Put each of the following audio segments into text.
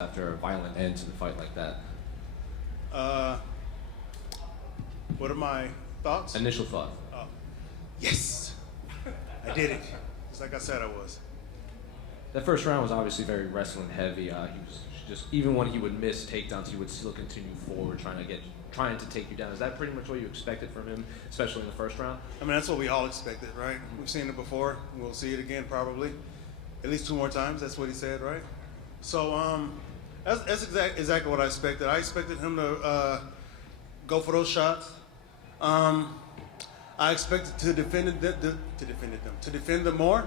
after a violent end to the fight like that? What are my thoughts? Initial thought. Yes, I did it. Just like I said I was. That first round was obviously very wrestling heavy. He was just, even when he would miss takedowns, he would still continue forward, trying to take you down. Is that pretty much what you expected from him, especially in the first round? I mean, that's what we all expected, right? We've seen it before. We'll see it again probably, at least 2 more times. That's what he said, right? So that's exactly what I expected. I expected him to go for those shots. I expected to defend them more,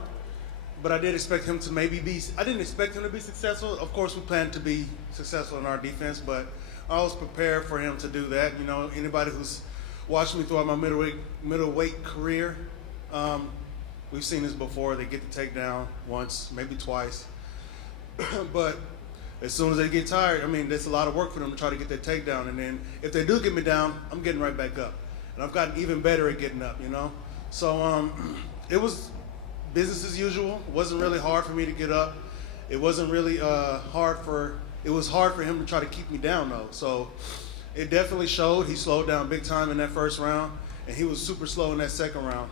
but I did expect him to maybe be. I didn't expect him to be successful. Of course, we planned to be successful in our defense, but I was prepared for him to do that. You know, anybody who's watched me throughout my middleweight career, we've seen this before. They get the takedown once, maybe twice, but as soon as they get tired, I mean, there's a lot of work for them to try to get that takedown. And then if they do get me down, I'm getting right back up. And I've gotten even better at getting up, you know? So it was business as usual. It wasn't really hard for me to get up. It wasn't really it was hard for him to try to keep me down, though. So it definitely showed. He slowed down big time in that first round, and he was super slow in that second round.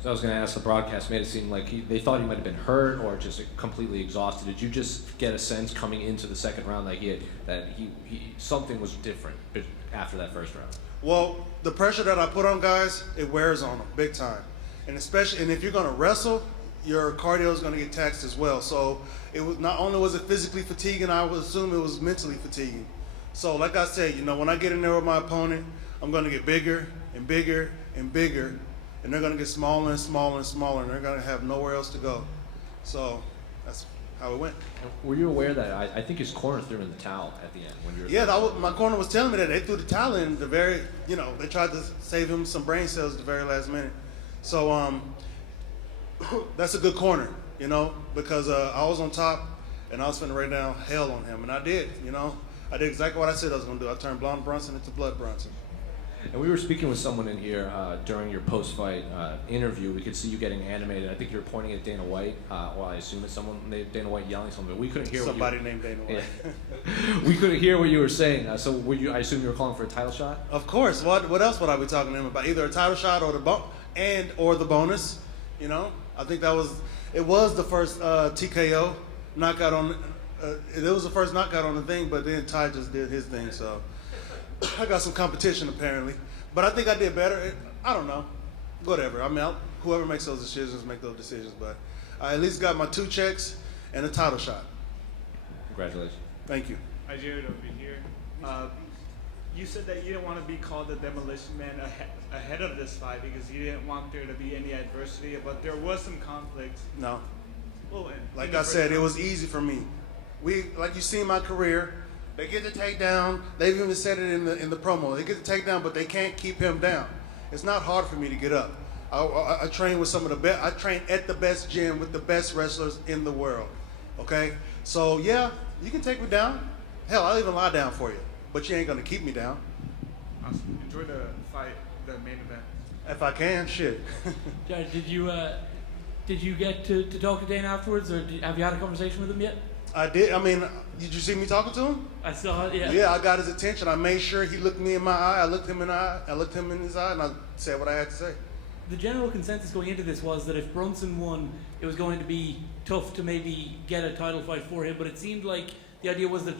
So I was going to ask, the broadcast made it seem like they thought he might have been hurt or just completely exhausted. Did you just get a sense coming into the second round like that something was different after that first round? Well, the pressure that I put on guys, it wears on them big time. And if you're going to wrestle, your cardio is going to get taxed as well. So it was not only was it physically fatiguing, I would assume it was mentally fatiguing. So like I said, you know, when I get in there with my opponent, I'm going to get bigger and bigger and bigger, and they're going to get smaller and smaller and smaller, and they're going to have nowhere else to go. So that's how it went. Were you aware that I think his corner threw in the towel at the end when you were? Yeah, my corner was telling me that they threw the towel in they tried to save him some brain cells at the very last minute. So that's a good corner, you know, because I was on top and I was finna rain down hell on him, and I did, you know. I did exactly what I said I was gonna do. I turned Blonde Brunson into Blood Brunson. And we were speaking with someone in here during your post-fight interview. We could see you getting animated. I think you were pointing at Dana White. Well, I assume it's someone named Dana White yelling something. We couldn't hear somebody named Dana White. Yeah. We couldn't hear what you were saying. So I assume you were calling for a title shot? Of course. What else would I be talking to him about? Either a title shot or the bonus. You know, I think it was the first TKO knockout on. It was the first knockout on the thing, but then Ty just did his thing. So I got some competition apparently, but I think I did better. I don't know, whatever. I mean, whoever makes those decisions make those decisions. But I at least got my 2 checks and a title shot. Congratulations. Thank you. Hi, Jared, over here. You said that you didn't want to be called the Demolition Man ahead of this fight because you didn't want there to be any adversity, but there was some conflict. No. Well, like I said, it was easy for me. Like you see my career, they get the takedown. They've even said it in the promo. They get the takedown, but they can't keep him down. It's not hard for me to get up. I train with some of the best. I train at the best gym with the best wrestlers in the world. Okay, so yeah, you can take me down. Hell, I'll even lie down for you, but you ain't gonna keep me down. Awesome. Enjoy the fight, the main event. If I can, shit. Jared, did you get to talk to Dana afterwards, or have you had a conversation with him yet? I did. I mean, did you see me talking to him? I saw it, yeah. Yeah, I got his attention. I made sure he looked me in my eye. I looked him in the eye. I looked him in his eye, and I said what I had to say. The general consensus going into this was that if Brunson won, it was going to be tough to maybe get a title fight for him, but it seemed like the idea was that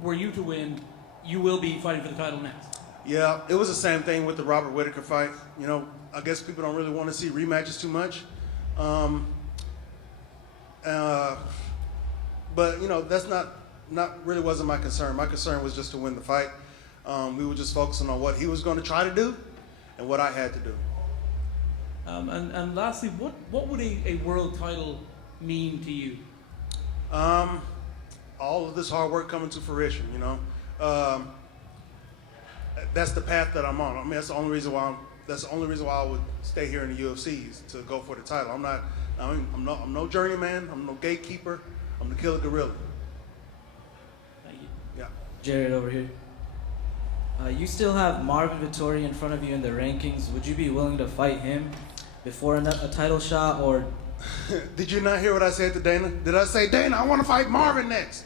were you to win, you will be fighting for the title next. Yeah, it was the same thing with the Robert Whittaker fight. You know, I guess people don't really want to see rematches too much. But, you know, that's not really wasn't my concern. My concern was just to win the fight. We were just focusing on what he was going to try to do and what I had to do. And lastly, what would a world title mean to you? All of this hard work coming to fruition, you know. That's the path that I'm on. I mean, that's the only reason why I would stay here in the UFC is to go for the title. I'm no journeyman. I'm no gatekeeper. I'm the killer gorilla. Thank you. Yeah. Jared over here. You still have Marvin Vettori in front of you in the rankings. Would you be willing to fight him before a title shot, or? Did you not hear what I said to Dana? Did I say, Dana, I want to fight Marvin next?